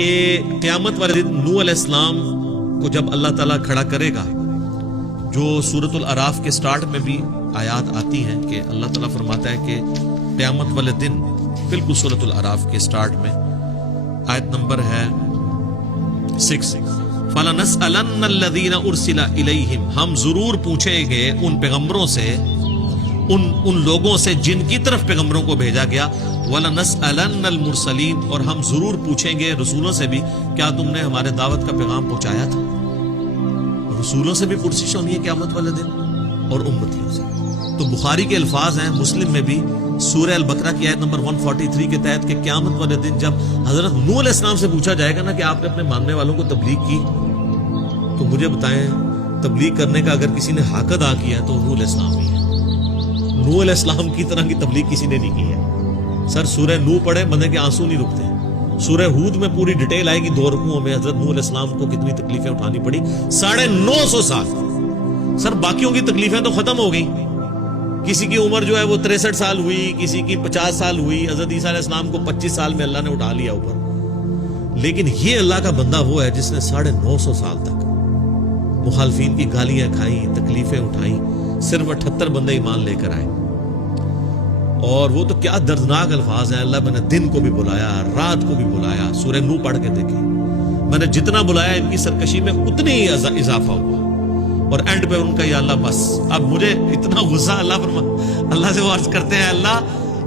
کہ قیامت والے دن نوح علیہ السلام کو جب اللہ تعالیٰ کھڑا کرے گا، جو سورۃ الاعراف کے سٹارٹ میں بھی آیات آتی ہیں کہ اللہ تعالیٰ فرماتا ہے کہ قیامت والے دن، بالکل سورۃ الاعراف کے سٹارٹ میں آیت نمبر ہے 6، فَلَنَسْأَلَنَّ الَّذِينَ أُرْسِلَ إِلَيْهِمْ، ہم ضرور پوچھیں گے ان پیغمبروں سے، ان لوگوں سے جن کی طرف پیغمبروں کو بھیجا گیا، وَلَنَسْأَلَنَّ الْمُرْسَلِينَ، اور ہم ضرور پوچھیں گے رسولوں سے بھی، کیا تم نے ہمارے دعوت کا پیغام پہنچایا تھا؟ رسولوں سے بھی پرسش ہونی ہے قیامت والے دن، اور امتیوں سے۔ تو بخاری کے الفاظ ہیں، مسلم میں بھی سورہ البقرہ کی آیت نمبر 143 کے تحت کہ قیامت والے دن جب حضرت نوح علیہ السلام سے پوچھا جائے گا نا کہ آپ نے اپنے ماننے والوں کو تبلیغ کی، تو مجھے بتائیں تبلیغ کرنے کا اگر کسی نے حق ادا کیا ہے تو نوح علیہ السلام ہی ہے۔ نوح علیہ السلام کی طرح کی تبلیغ کسی نے نہیں کی ہے۔ سر سورہ نوح پڑھے، بندے کے آنسو نہیں رکتے۔ سورہ ہود میں پوری ڈیٹیل آئے گی 2 رکوعوں میں حضرت نوح علیہ السلام کو کتنی تکلیفیں اٹھانی پڑی، 950 سال۔ سر باقیوں کی تکلیفیں تو ختم ہو گئی، کسی کی عمر جو ہے وہ 63 سال ہوئی، کسی کی 50 سال ہوئی، حضرت عیسیٰ علیہ السلام کو 25 سال میں اللہ نے اٹھا لیا اوپر۔ لیکن یہ اللہ کا بندہ وہ ہے جس نے 950 سال تک مخالفین کی گالیاں کھائیں، تکلیفیں اٹھائیں، صرف 78 بندے ایمان لے کر آئے۔ اور وہ تو کیا دردناک الفاظ ہیں، اللہ میں نے دن کو بھی بلایا، رات کو بھی بلایا۔ سورہ نوح پڑھ کے دیکھیں، میں نے جتنا بلایا ان کی سرکشی میں اتنی ہی اضافہ ہوا، اور اینڈ پہ ان کا یا اللہ بس اب مجھے اتنا غصہ، اللہ سے وہ عرض کرتے ہیں اللہ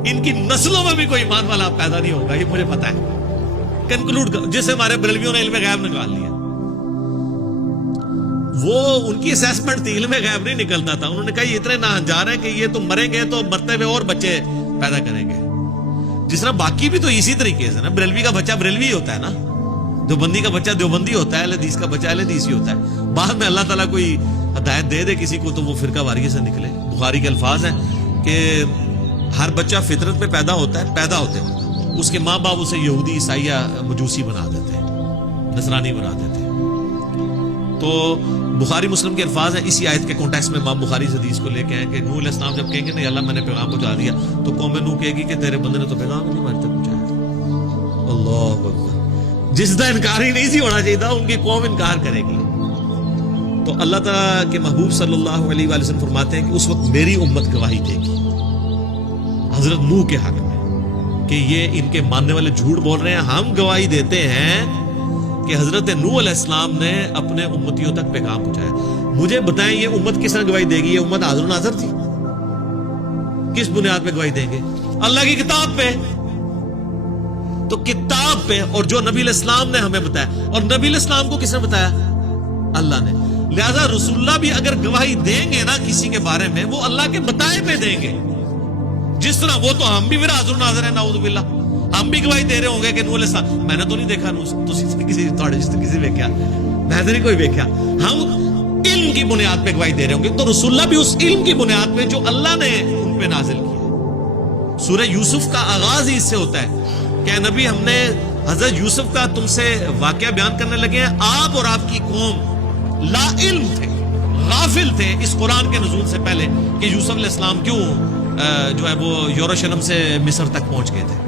ان کی نسلوں میں بھی کوئی ایمان والا پیدا نہیں ہوگا، یہ مجھے پتا ہے۔ کنکلوڈ جسے ہمارے بریلویوں نے علم غیب نکال لیا، وہ ان کی اسیسمنٹ تھی، علم غیب نہیں نکلتا تھا۔ انہوں نے کہا یہ اتنے ناہنجار ہیں کہ یہ تو مریں گے تو مرتے ہوئے اور بچے پیدا کریں گے۔ جس طرح باقی بھی تو اسی طریقے سے نا، بریلوی کا بچہ بریلوی ہوتا ہے نا، دیوبندی کا بچہ دیوبندی ہوتا ہے، اہل حدیث کا بچہ اہل حدیث ہی ہوتا ہے۔ بعد میں اللہ تعالیٰ کوئی ہدایت دے دے کسی کو تو وہ فرقہ واریت سے نکلے۔ بخاری کے الفاظ ہیں کہ ہر بچہ فطرت میں پیدا ہوتا ہے، پیدا ہوتے ہیں اس کے ماں باپ اسے یہودی، عیسائی یا مجوسی بنا دیتے ہیں، نصرانی بنا دیتے ہیں۔ تو بخاری مسلم کے الفاظ ہیں، اسی آیت کے کانٹیکسٹ میں امام بخاری اس حدیث کو لے کے آئے کہ نوح علیہ السلام جب کہیں گے نہیں اللہ میں نے پیغام پہنچا دیا، تو قوم نوح کہے گی کہ تیرے بندے نے تو پیغام نہیں ہمارے تک پہنچایا۔ اللہ اکبر، جس کا انکار ہی نہیں سی ہونا چاہیے تھا ان کی قوم انکار کرے گی۔ تو اللہ تعالیٰ کے محبوب صلی اللہ علیہ وآلہ وسلم فرماتے ہیں کہ اس وقت میری امت گواہی دے گی حضرت نوح کے حق میں کہ یہ ان کے ماننے والے جھوٹ بول رہے ہیں۔ ہم گواہی دیتے ہیں کہ حضرت نوح علیہ السلام نے اپنے امتیوں تک پیغام پہنچایا۔ مجھے بتائیں یہ امت کس طرح گواہی دے گی؟ یہ امت حاضر و ناظر تھی، کس بنیاد پہ گواہی دیں گے؟ اللہ کی کتاب پہ۔ تو کتاب پہ، اور جو نبی علیہ السلام نے ہمیں بتایا، اور نبی علیہ السلام کو کس نے بتایا؟ اللہ نے۔ لہذا رسول اللہ بھی اگر گواہی دیں گے نا کسی کے بارے میں، وہ اللہ کے بتائے پہ دیں گے۔ جس طرح وہ تو ہم بھی میرا حاضر و ناظر ہے، نعوذ باللہ، ہم بھی گواہی دے رہے ہوں گے کہ نوح علیہ السلام، میں نے تو نہیں دیکھا کسی ویکیا، میں نے نہیں کوئی ویکیا، ہم علم کی بنیاد پہ گواہی دے رہے ہوں گے۔ تو رسول اللہ بھی اس علم کی بنیاد پہ جو اللہ نے ان پہ نازل کیا۔ سورہ یوسف کا آغاز ہی اس سے ہوتا ہے کہ نبی ہم نے حضرت یوسف کا تم سے واقعہ بیان کرنے لگے ہیں، آپ اور آپ کی قوم لا علم تھے، غافل تھے اس قرآن کے نزول سے پہلے کہ یوسف علیہ السلام کیوں جو ہے وہ یروشلم سے مصر تک پہنچ گئے تھے۔